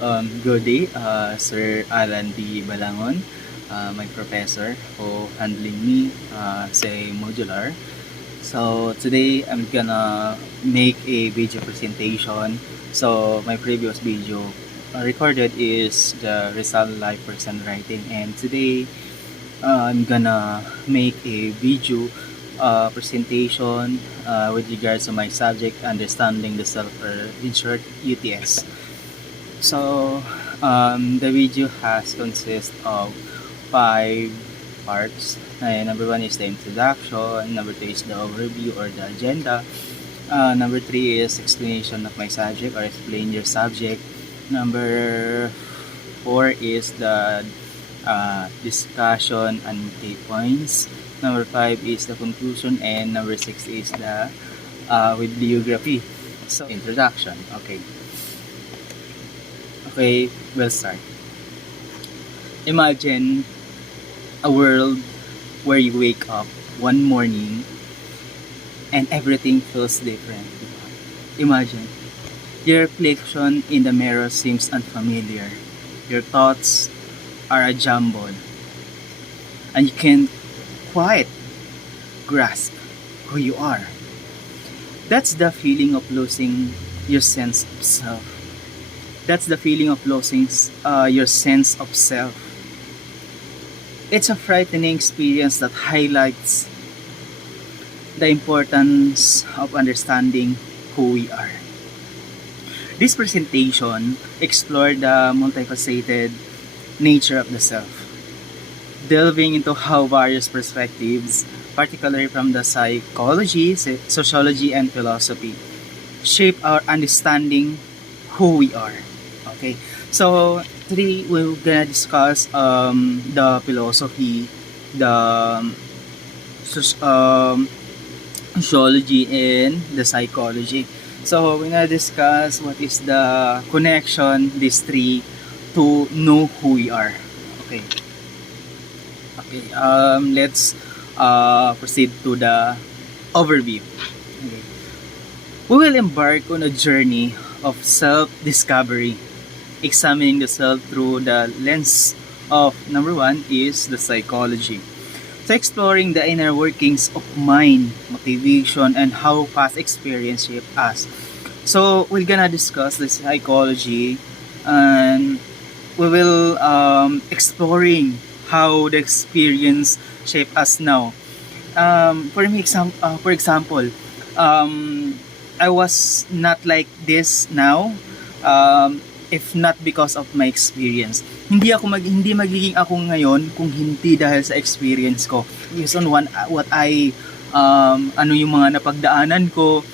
Good day, Sir Alan D. Balangon, my professor who handling me say modular. So today I'm gonna make a video presentation. So my previous video recorded is the Rizal Life Person Writing, and today I'm gonna make a video presentation with regards to my subject, understanding the self, or in short, UTS. So, the video has consist of 5 parts. Number 1 is the introduction, number 2 is the overview or the agenda, number 3 is explanation of my subject or explain your subject, number 4 is the discussion and key points, number 5 is the conclusion, and number 6 is the bibliography. So, introduction. Okay, we'll start. Imagine a world where you wake up one morning and everything feels different. Imagine your reflection in the mirror seems unfamiliar. Your thoughts are a jumble, and you can't quite grasp who you are. That's the feeling of losing your sense of self. That's the feeling of losing your sense of self. It's a frightening experience that highlights the importance of understanding who we are. This presentation explored the multifaceted nature of the self, delving into how various perspectives, particularly from the psychology, sociology, and philosophy, shape our understanding who we are. Okay, so today we're gonna discuss the philosophy, the sociology, and the psychology. So we're gonna discuss what is the connection these three to know who we are. Okay. Let's proceed to the overview. Okay. We will embark on a journey of self-discovery, examining the self through the lens of, number 1 is the psychology. So exploring the inner workings of mind, motivation, and how past experience shape us. So we're gonna discuss the psychology, and we will exploring how the experience shape us now. For example, I was not like this now, if not because of my experience. Hindi magiging ako ngayon kung hindi dahil sa experience ko. Based on what I ano yung mga napagdaanan ko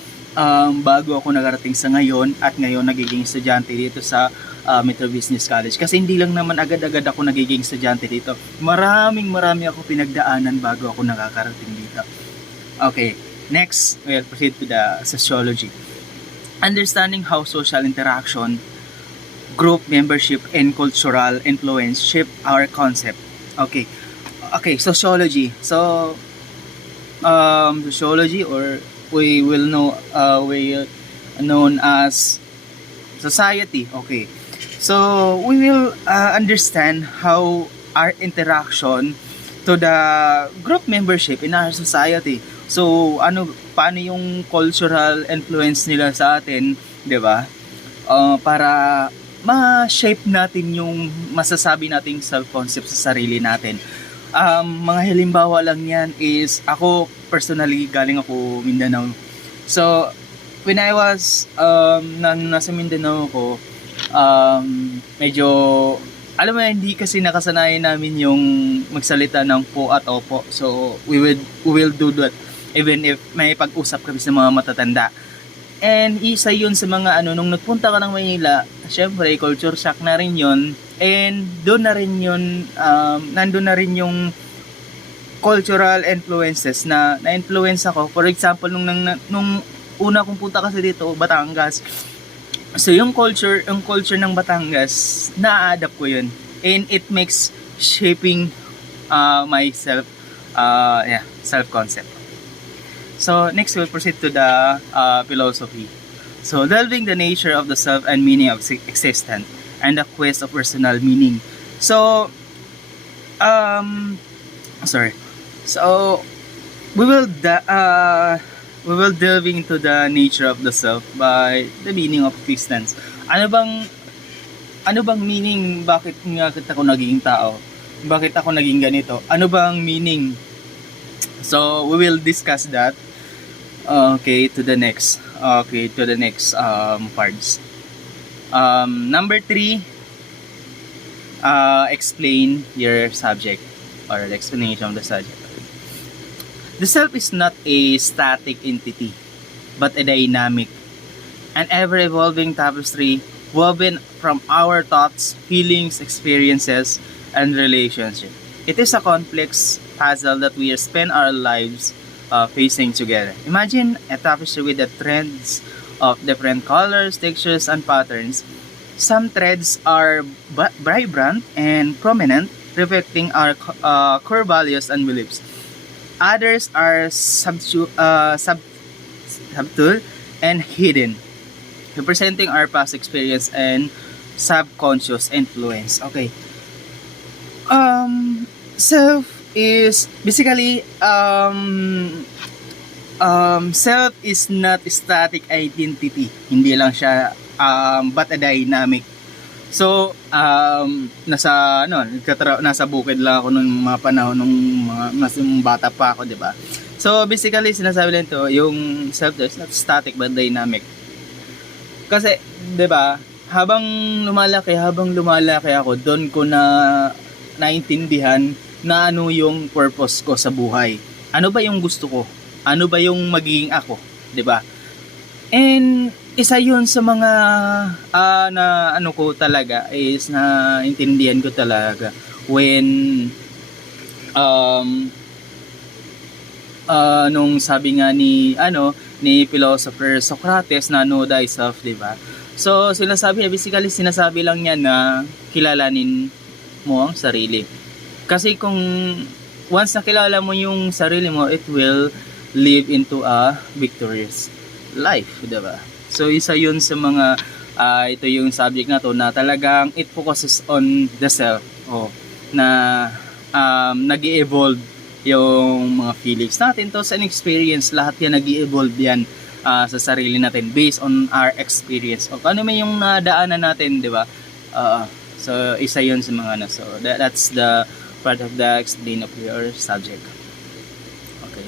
bago ako nakarating sa ngayon, at ngayon nagiging estudyante dito sa Metro Business College. Kasi hindi lang naman agad-agad ako nagiging estudyante dito. Marami ako pinagdaanan bago ako nakakarating dito. Okay, next, we'll proceed to the sociology. Understanding how social interaction, group membership, and cultural influence shape our concept. Okay, sociology. So, sociology, or we will know, known as society. Okay, so we will understand how our interaction to the group membership in our society. So paano yung cultural influence nila sa atin, 'di ba? Para ma-shape natin yung masasabi nating self-concept sa sarili natin. Mga halimbawa lang yan is, ako personally, galing ako Mindanao. So when I was nasa Mindanao ko, medyo, alam mo, hindi kasi nakasanayan namin yung magsalita ng po at opo. So we will do that even if may pag-usap kami sa mga matatanda. And isa yun sa mga nung nagpunta ka ng Maynila, syempre culture shock na rin yun. And doon na rin yun, nandun na rin yung cultural influences na na-influence ako. For example, nung una kong punta kasi dito, Batangas. So yung culture ng Batangas, na-adapt ko yun. And it makes shaping myself, self-concept. So next, we'll proceed to the philosophy. So delving the nature of the self and meaning of existence. and the quest of personal meaning. So, um, sorry. So, we will we will delve into the nature of the self by the meaning of existence. Ano bang meaning, bakit nga ako naging tao? Bakit ako naging ganito? Ano bang meaning? So, we will discuss that. Okay, to the next. Okay, to the next parts. Number 3, explain your subject or the explanation of the subject. The self is not a static entity, but a dynamic and ever-evolving tapestry woven from our thoughts, feelings, experiences, and relationships. It is a complex puzzle that we spend our lives facing together. Imagine a tapestry with the threads of different colors, textures, and patterns. Some threads are vibrant and prominent, reflecting our core values and beliefs. Others are subtle and hidden, representing our past experience and subconscious influence. Okay. Self is basically self is not a static identity. Hindi lang siya but a dynamic. So, nasa bukid lang ako nung mga panahon nung mas bata pa ako, 'di ba? So, basically sinasabi lang to, yung self is not static but dynamic. Kasi, 'di ba, habang lumalaki ako, doon ko na naintindihan na ano yung purpose ko sa buhay. Ano ba yung gusto ko? Ano ba yung magiging ako, 'di ba? And isa 'yun sa mga na ano ko talaga is na intindihan ko talaga when nung sabi nga ni philosopher Socrates na know thyself, 'di ba? So sinasabi lang niya na kilalanin mo ang sarili. Kasi kung once nakilala mo yung sarili mo, it will live into a victorious life, 'di ba? So isa 'yun sa mga ito yung subject na to na talagang it focuses on the self, na nag-evolve yung mga feelings natin, thoughts and experience, lahat yan nag-evolve yan sa sarili natin based on our experience o ano man yung nadaanan natin, 'di ba? So isa 'yun sa mga so that's the part of the explain of your subject. Okay.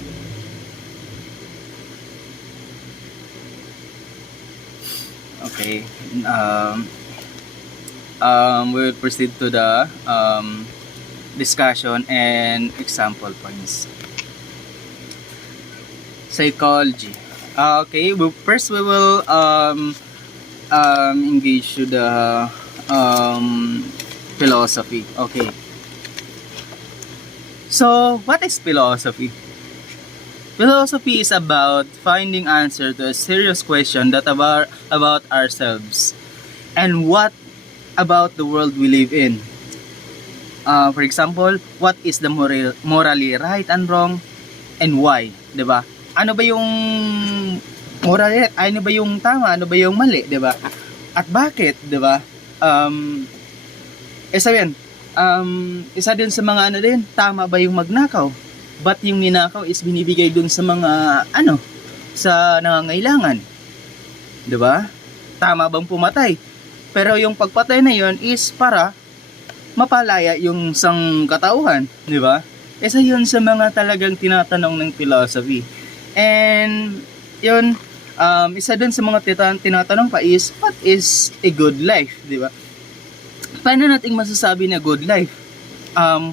Okay. We'll proceed to the discussion and example points. Psychology. Okay. First we will engage to the philosophy. Okay. So, what is philosophy? Philosophy is about finding answer to a serious question that about ourselves and what about the world we live in. For example, what is the morally right and wrong and why, 'di ba? Ano ba yung moral, ano ba yung tama, ano ba yung mali, 'di ba? At bakit, 'di ba? Isa din sa mga din, tama ba yung magnakaw? Ba't yung ninakaw is binibigay dun sa mga sa nangangailangan? 'Di ba? Tama bang pumatay? Pero yung pagpatay na yon is para mapalaya yung sangkatauhan, 'di ba? Isa 'yun sa mga talagang tinatanong ng philosophy. And yun, isa dun sa mga tinatanong pa is what is a good life, 'di ba? Paano natin masasabi na good life?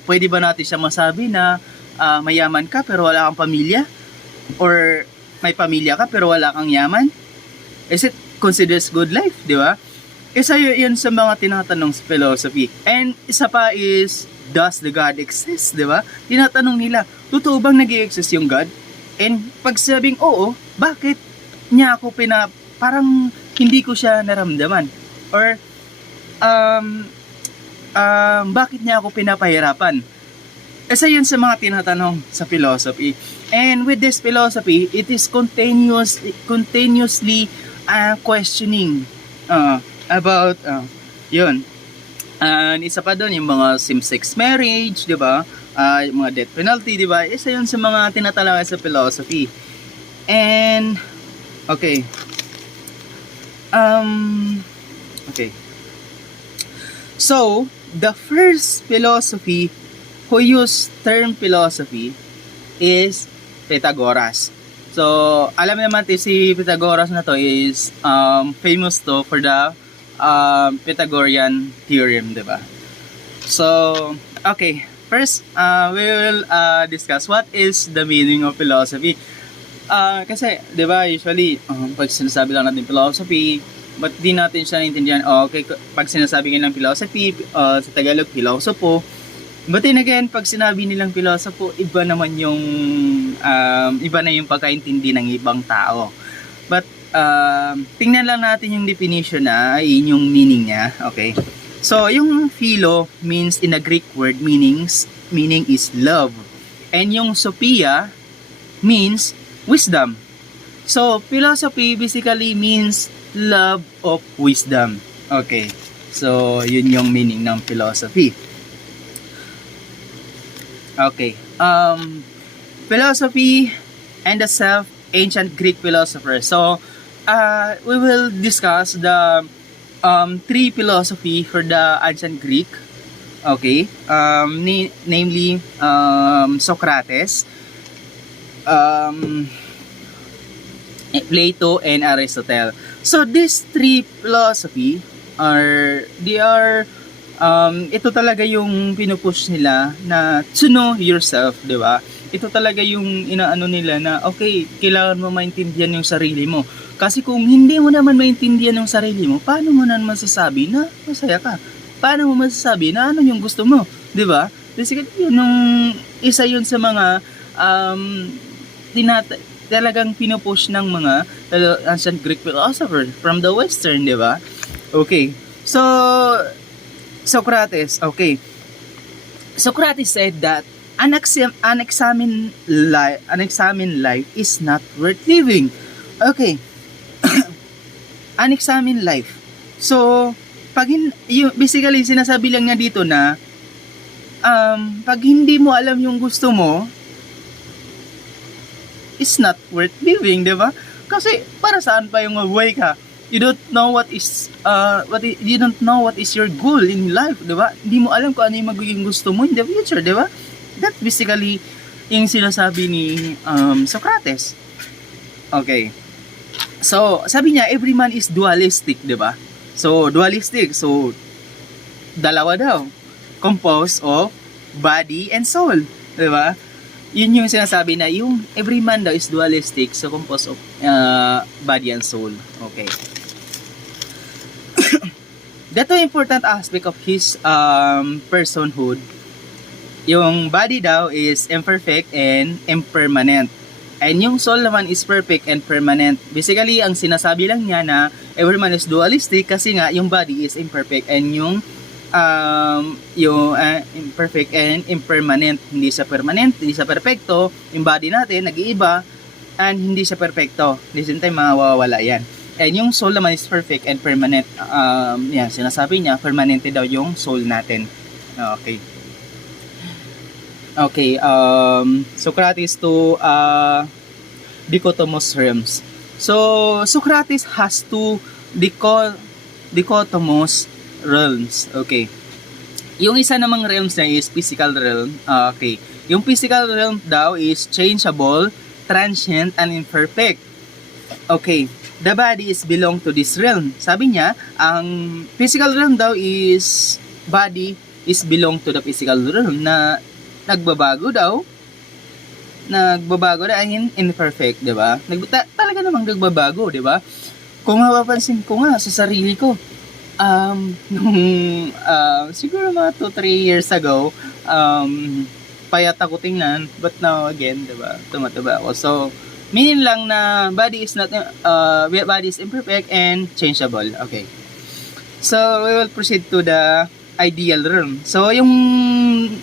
Pwede ba natin siya masabi na mayaman ka pero wala kang pamilya? Or may pamilya ka pero wala kang yaman? Is it considered good life, di ba? Isa yun sa mga tinatanong sa philosophy. And isa pa is, does the God exist, di ba? Tinatanong nila, totoo bang nag-i-exist yung God? And pag sabing oo, bakit niya ako parang hindi ko siya naramdaman? Or bakit niya ako pinapahirapan? Isa yun sa mga tinatanong sa philosophy. And with this philosophy, it is continuously questioning about Yun. And isa pa doon, yung mga same-sex marriage, di ba? Yung mga death penalty, di ba? Isa yun sa mga tinatalakay sa philosophy. And, okay. Okay. So, the first philosophy who used term philosophy is Pythagoras. So, alam naman si Pythagoras na to is famous to for the Pythagorean theorem, di ba? So, okay. First, we will discuss what is the meaning of philosophy. Kasi, di ba, usually, pag sinasabi lang natin philosophy, but di natin siya naintindihan. Okay, pag sinasabi ng philosophy, sa Tagalog, filosopo. But then again, pag sinabi nilang filosopo, iba naman yung, iba na yung pagkaintindi ng ibang tao. But, tingnan lang natin yung definition na, yung meaning niya. Okay. So, yung philo means in a Greek word, meaning is love. And yung sophia means wisdom. So, philosophy basically means love of wisdom. Okay. So, yun yung meaning ng philosophy. Okay. Philosophy and the self, ancient Greek philosophers. So, we will discuss the three philosophy for the ancient Greek. Okay. Namely, Socrates, Plato, and Aristotle. So these three philosophy ito talaga yung pinupush nila na to know yourself, di ba? Ito talaga yung inaano nila na okay, kailangan mo maintindihan yung sarili mo. Kasi kung hindi mo naman maintindihan yung sarili mo, paano mo naman masasabi na masaya ka? Paano mo masasabi na ano yung gusto mo, di ba? Basically, yun yung isa yun sa mga talagang pinupush ng mga ancient Greek philosophers from the Western, di ba? Okay. So, Socrates, okay. Socrates said that unexamined life is not worth living. Okay. Unexamined life. So, basically, sinasabi lang niya dito na pag hindi mo alam yung gusto mo, it's not worth living, di ba? Kasi para saan pa yung mabuhay ka? You don't know what is your goal in life, di ba? Hindi mo alam kung ano yung magiging gusto mo in the future, di ba? That's basically yung sinasabi ni Socrates. Okay. So, sabi niya, every man is dualistic, di ba? So, dualistic. So, dalawa daw. Composed of body and soul, di ba? Yun yung sinasabi na yung every man daw is dualistic, so composed of body and soul. Okay. The two important aspect of his personhood, yung body daw is imperfect and impermanent. And yung soul naman is perfect and permanent. Basically, ang sinasabi lang niya na every man is dualistic kasi nga yung body is imperfect and yung imperfect and impermanent. Hindi siya permanent, hindi siya perfecto. Yung body natin, nag-iiba and hindi siya perfecto. At the same time, mawawala yan. And yung soul naman is perfect and permanent. Yan, sinasabi niya, permanente daw yung soul natin. Okay. Okay, Socrates to dichotomous realms. So, Socrates has two dichotomous realms. Okay. Yung isa namang realms na is physical realm. Okay. Yung physical realm daw is changeable, transient, and imperfect. Okay. The body is belong to this realm. Sabi niya, ang physical realm daw is body is belong to the physical realm na nagbabago daw. Nagbabago na imperfect, 'di ba? Talaga namang nagbabago, 'di ba? Kung mapapansin ko nga sa sarili ko, siguro mga 2-3 years ago, payat ako tingnan, but now again, 'di ba? Tumataba ako. So, meaning lang na body is imperfect and changeable. Okay. So, we will proceed to the ideal realm. So, yung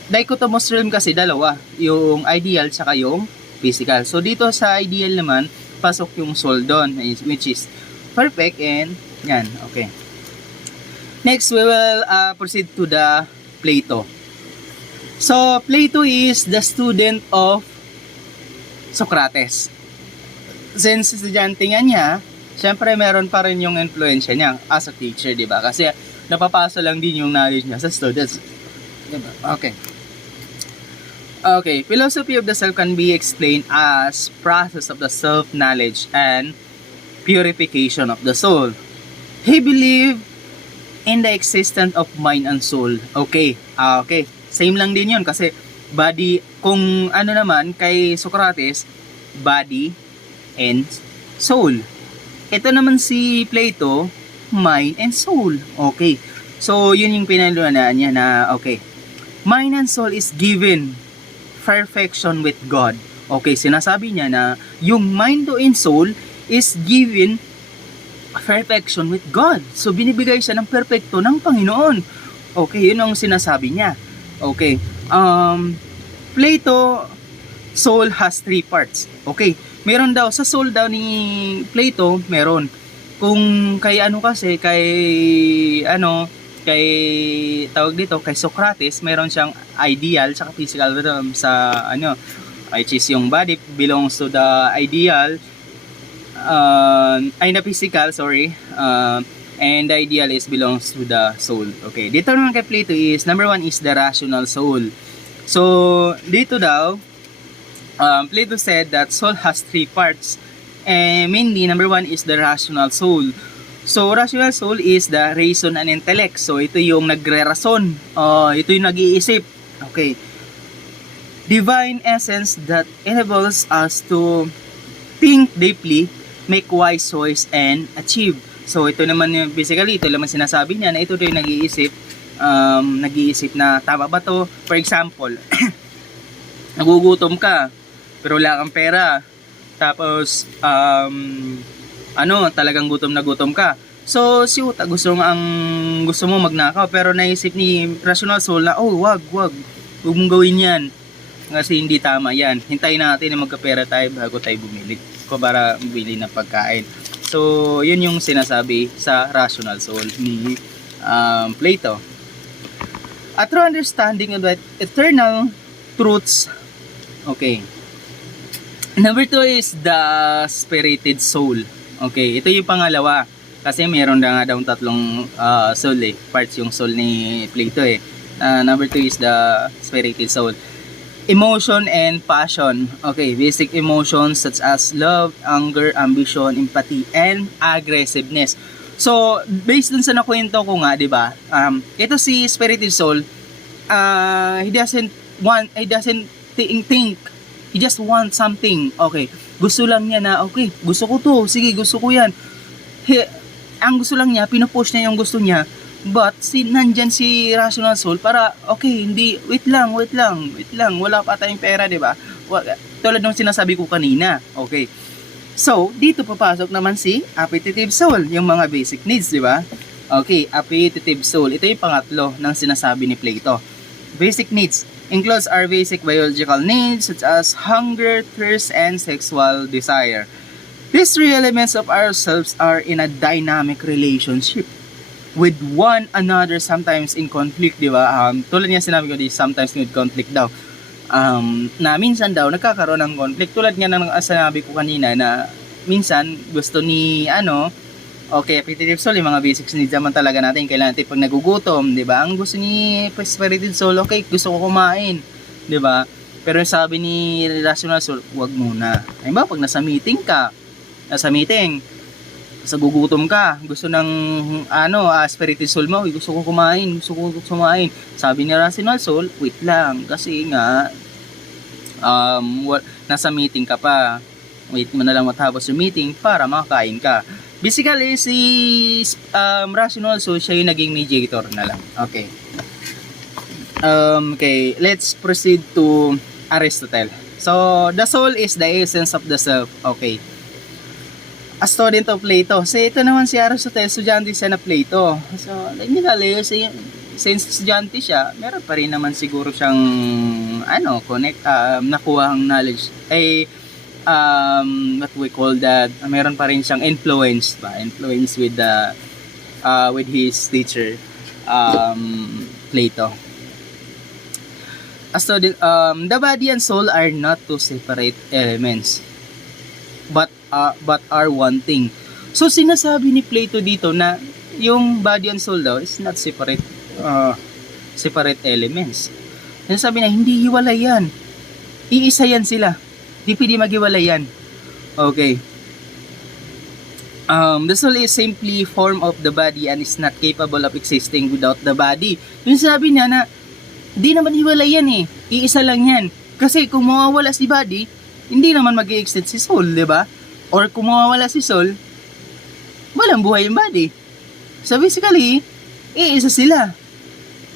dichotomous realm kasi dalawa, yung ideal tsaka yung physical. So, dito sa ideal naman, pasok yung soul doon, which is perfect and yan, okay. Next, we will proceed to the Plato. So, Plato is the student of Socrates. Since estudyante nga niya, syempre meron pa rin yung influensya niya as a teacher, di ba? Kasi napapasa lang din yung knowledge niya sa students. Diba? Okay. Okay, philosophy of the self can be explained as process of the self-knowledge and purification of the soul. He believed in the existence of mind and soul. Okay, okay. Same lang din yun kasi body, kung ano naman kay Socrates, body and soul. Ito naman si Plato, mind and soul. Okay, so yun yung pinaluanaan niya na okay. Mind and soul is given perfection with God. Okay, sinasabi niya na yung mind and soul is given perfection with God. So, binibigay siya ng perfecto ng Panginoon. Okay, yun ang sinasabi niya. Okay, Plato, soul has 3 parts. Okay, meron daw, sa soul daw ni Plato, meron. Kung kay ano kasi, kay tawag dito, kay Socrates, meron siyang ideal, saka physical rhythm sa which is yung body belongs to the ideal, ay na physical, sorry, and the ideal is belongs to the soul. Okay, dito naman kay Plato is, number 1 is the rational soul. So, dito daw, Plato said that soul has 3 parts, and mainly, number 1 is the rational soul. So, rational soul is the reason and intellect. So, ito yung nagre-rason. Ito yung nag-iisip. Okay. Divine essence that enables us to think deeply, make wise choice, and achieve. So, ito naman yung, basically, ito naman sinasabi niya na ito yung nag-iisip na tama ba to? For example, nagugutom ka, pero wala kang pera. Tapos, talagang gutom na gutom ka. So, si utak gusto mo magnakaw, pero naisip ni rational soul na, wag mong gawin yan. Kasi hindi tama yan. Hintayin natin na magkapera tayo bago tayo bumili. Para bumili ng pagkain. So, yun yung sinasabi sa rational soul ni Plato. A true understanding of the eternal truths. Okay. Number 2 is the spirited soul. Okay, ito yung pangalawa. Kasi meron na nga daw tatlong soul parts yung soul ni Plato number 2 is the spirited soul. Emotion and passion. Okay, basic emotions such as love, anger, ambition, empathy, and aggressiveness. So, based dun sa nakwento ko nga, di ba? Ito si spirited soul, he doesn't think. He just wants something. Okay, gusto lang niya na, okay, gusto ko to. Sige, gusto ko yan. Ang gusto lang niya, pinupush niya yung gusto niya. But, nandyan si rational soul para, okay, hindi, wait lang, wala pa tayong pera, di ba? Tulad ng sinasabi ko kanina. Okay. So, dito papasok naman si appetitive soul, yung mga basic needs, di ba? Okay, appetitive soul. Ito yung pangatlo ng sinasabi ni Plato. Basic needs includes our basic biological needs such as hunger, thirst, and sexual desire. These 3 elements of ourselves are in a dynamic relationship with one another, sometimes in conflict, di ba? Tulad nga sinabi ko, sometimes with conflict daw. Na minsan daw nagkakaroon ng conflict. Tulad nga ng sinabi ko kanina na minsan gusto ni okay, appetitive soul, yung mga basics needs naman talaga natin, kailangan natin pag nagugutom, di ba? Ang gusto ni spirited soul, okay, gusto ko kumain, di ba? Pero sabi ni rational soul, wag muna. Ay ba, pag nasa meeting, sa gugutom ka, gusto ng spirited soul mo, gusto ko kumain. Sabi ni rational soul, wait lang, kasi nga nasa meeting ka pa, wait mo na lang matapos yung meeting para makakain ka. Basically, si rational soul, siya yung naging mediator na lang. Okay. Okay, let's proceed to Aristotle. So, the soul is the essence of the self. Okay. A student of Plato. So, ito naman si Aristotle, estudyante siya na Plato. So, technically, since estudyante siya, meron pa rin naman siguro siyang nakuhang knowledge. What we call that, meron pa rin siyang influence with his teacher. Plato. As to the body and soul are not two separate elements, but are one thing. So sinasabi ni Plato dito na yung body and soul daw is not separate elements. Sinasabi na hindi hiwalay yan. Iisa yan sila. Di pwede maghiwalay yan. Okay. The soul is simply form of the body and is not capable of existing without the body. Yung sabi niya na di naman hiwalay yan eh. Iisa lang yan. Kasi kung mawawala si body, hindi naman mag-i-exist si soul, di ba? Or kung mawawala si soul, walang buhay yung body. So basically, iisa sila.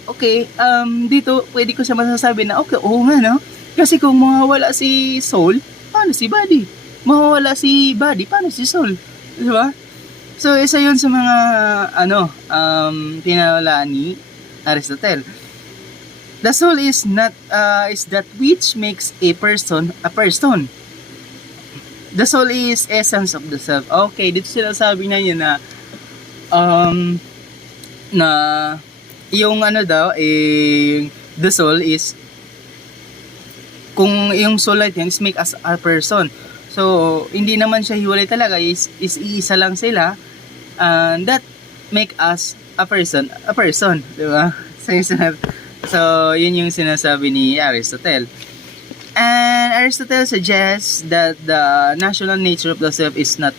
Okay, dito pwede ko siya masasabi na okay, oo nga no. Kasi kung mawawala si soul, paano si body? Mawawala si body, paano si soul? Diba? So, isa yun sa mga, tinawala ni Aristotle. The soul is not, is that which makes a person a person. The soul is essence of the self. Okay, dito sila sabi na yun na, yung the soul is, kung yung soul light yan is make us a person. So, hindi naman siya hiwalay talaga, is iisa lang sila, and that make us a person, di ba? So, yun yung sinasabi ni Aristotle. And Aristotle suggests that the national nature of the self is not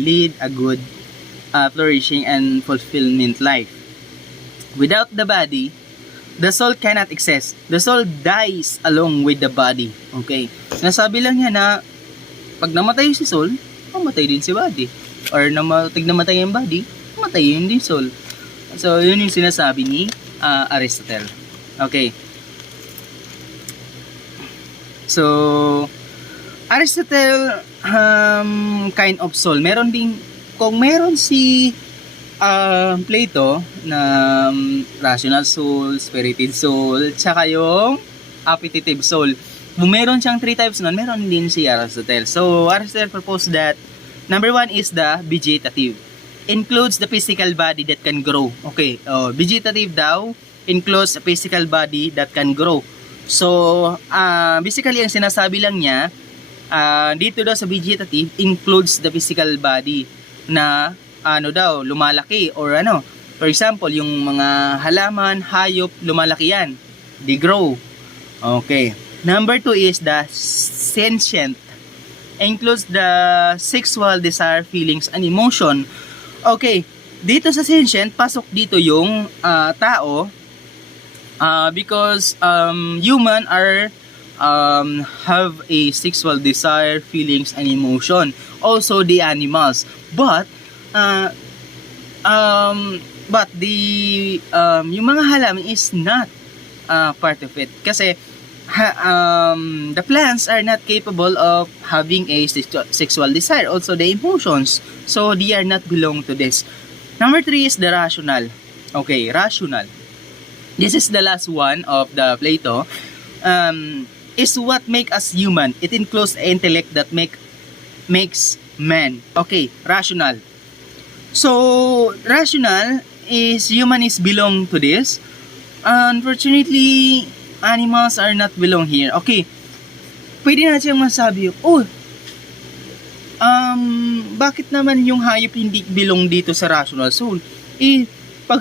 lead a good, flourishing, and fulfillment life. Without the body, the soul cannot exist. The soul dies along with the body. Okay? Nasabi lang niya na pag namatay si soul, mamatay din si body. Or namatay yung body, mamatay yun din soul. So, yun yung sinasabi ni Aristotle. Okay. So, Aristotle, kind of soul. Meron din, kung meron si Plato na rational soul, spirited soul, tsaka yung appetitive soul. Kung meron siyang 3 types nun, meron din si Aristotle. So, Aristotle proposed that number 1 is the vegetative. Includes the physical body that can grow. Okay, vegetative daw includes a physical body that can grow. So, basically, ang sinasabi lang niya, dito daw sa vegetative, includes the physical body na, lumalaki or For example, yung mga halaman, hayop, lumalaki yan. They grow. Okay. Number 2 is the sentient. Includes the sexual desire, feelings, and emotion. Okay. Dito sa sentient, pasok dito yung tao because human are have a sexual desire, feelings, and emotion. Also the animals. But yung mga halaman is not part of it. Kasi the plants are not capable of having a sexual desire. Also the emotions. So they are not belong to this. Number 3 is the rational. Okay, rational. This is the last one of the Plato. Is what make us human. It includes intellect that makes man. Okay, rational. So rational is human is belong to this. Unfortunately, animals are not belong here. Okay, pwede na siyang masabi, bakit naman yung hayop hindi belong dito sa rational soul? Pag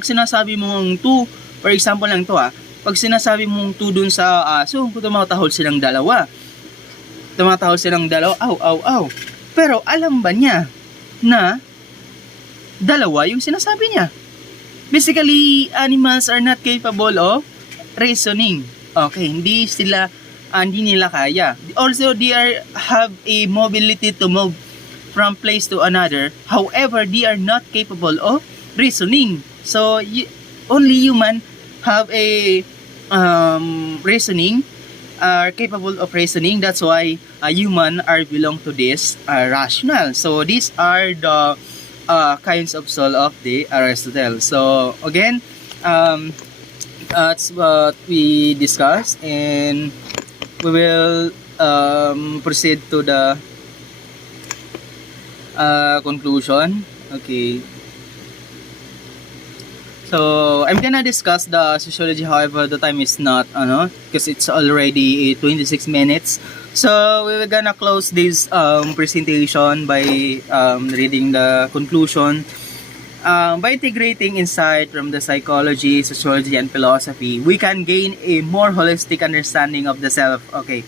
sinasabi mong 2, for example lang to pag sinasabi mong 2 dun sa aso, tumatahol silang dalawa. Aw. Pero alam ba niya na dalawa yung sinasabi niya? Basically, animals are not capable of reasoning. Okay, hindi nila kaya. Also, they have a mobility to move from place to another. However, they are not capable of reasoning. So, only human have a reasoning, are capable of reasoning. That's why human are belong to this rational. So, these are the kinds of soul of the Aristotle. So, again, that's what we discussed, and we will proceed to the conclusion. Okay. So I'm gonna discuss the sociology, however the time is not because it's already 26 minutes. So we're gonna close this presentation by reading the conclusion. By integrating insight from the psychology, sociology, and philosophy, we can gain a more holistic understanding of the self. Okay,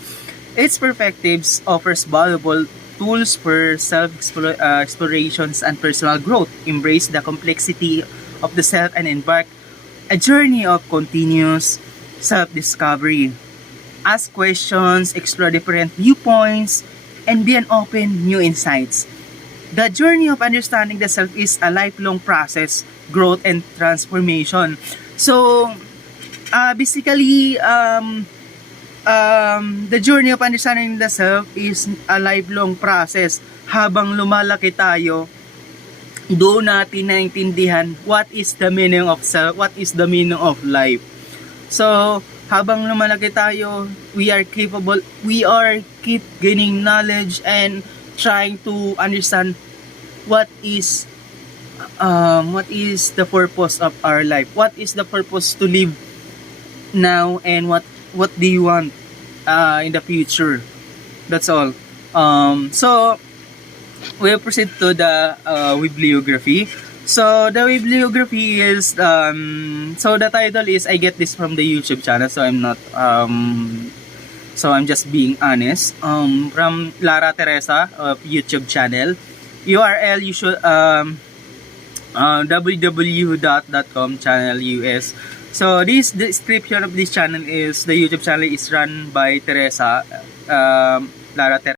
its perspectives offers valuable tools for self-explorations and personal growth. Embrace the complexity of the self and embark a journey of continuous self-discovery. Ask questions, explore different viewpoints, and be an open new insights. The journey of understanding the self is a lifelong process, growth and transformation. So, basically, the journey of understanding the self is a lifelong process. Habang lumalaki tayo, doon natin naintindihan what is the meaning of self, what is the meaning of life. So, habang lumalaki tayo, we are keep gaining knowledge and trying to understand what is the purpose of our life, what is the purpose to live now, and what do you want in the future. That's all. So we'll proceed to the bibliography. So the bibliography is so the title is, I get this from the YouTube channel, so I'm not so I'm just being honest. From Lara Teresa of YouTube channel. URL you should www.com channel US. So this description of this channel is, the YouTube channel is run by Teresa Lara Teresa.